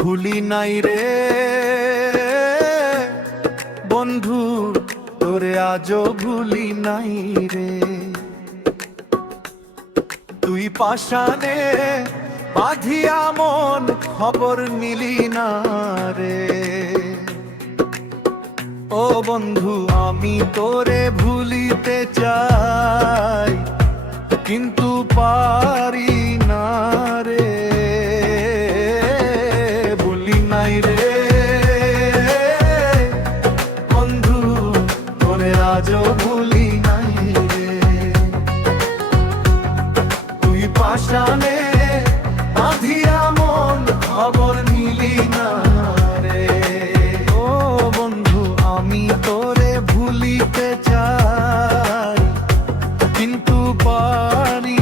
ভুলি নাই রে। বন্ধু, তোরে আজও ভুলি নাই রে। তুই পাশানে বাঁধিয়া মন খবর নিলি না রে। ও বন্ধু, আমি তোরে ভুলিতে চাই, কিন্তু পারি তুই আধিয়া মন খবর নিলি না রে। ও বন্ধু, আমি তোরে ভুলিতে চাই, কিন্তু পারি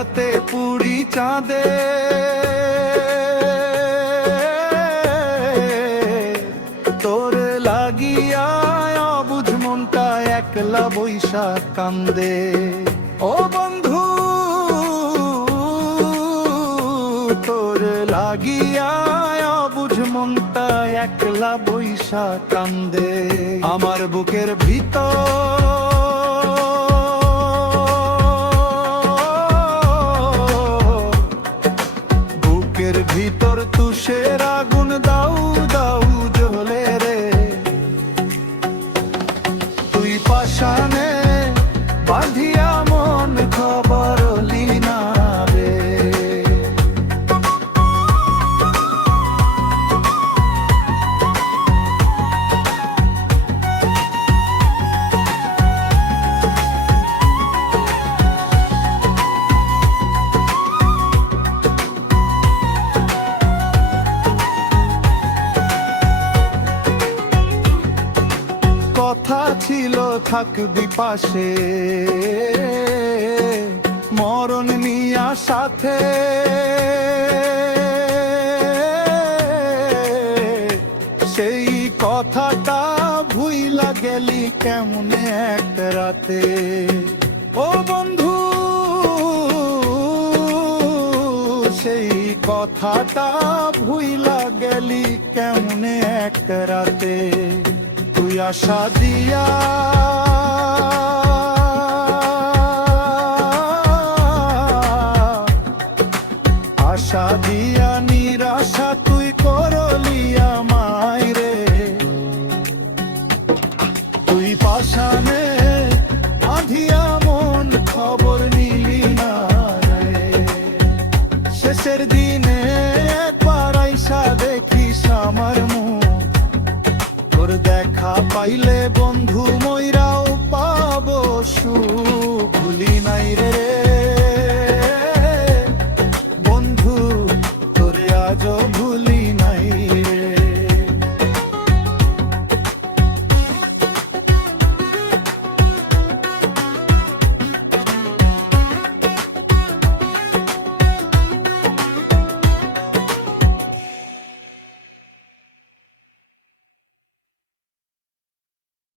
রাতে পুরি চাঁদে। তোর লাগিয়া অবুঝ মনটা একলা বৈশা কান্দে। ও বন্ধু, তোর লাগিয়া অবুঝ মনটা একলা বৈশা কান্দে। আমার বুকের ভিতর ভিতর তুষের আগুন। থাকবি পাশে। মরণ নিয়া সাথে। সেই কথাটা ভুইলা গেলি কেমনে এক রাতে? ও বন্ধু, সেই কথাটা ভুইলা গেলি কেমনে এক রাতে? তুই আশা দিয়া আশা দিয়া নিরাশা তুই করলিয়া মাই রে। তুই পাশানে আধিয়া মন খবর নিলি না রে। শেষের দিনে একবার আইসা দেখিস আমার মুখ। তোর দেখা পাইলে বন্ধু ময়রাও পাবো সুখ। ভুলি নাই রে।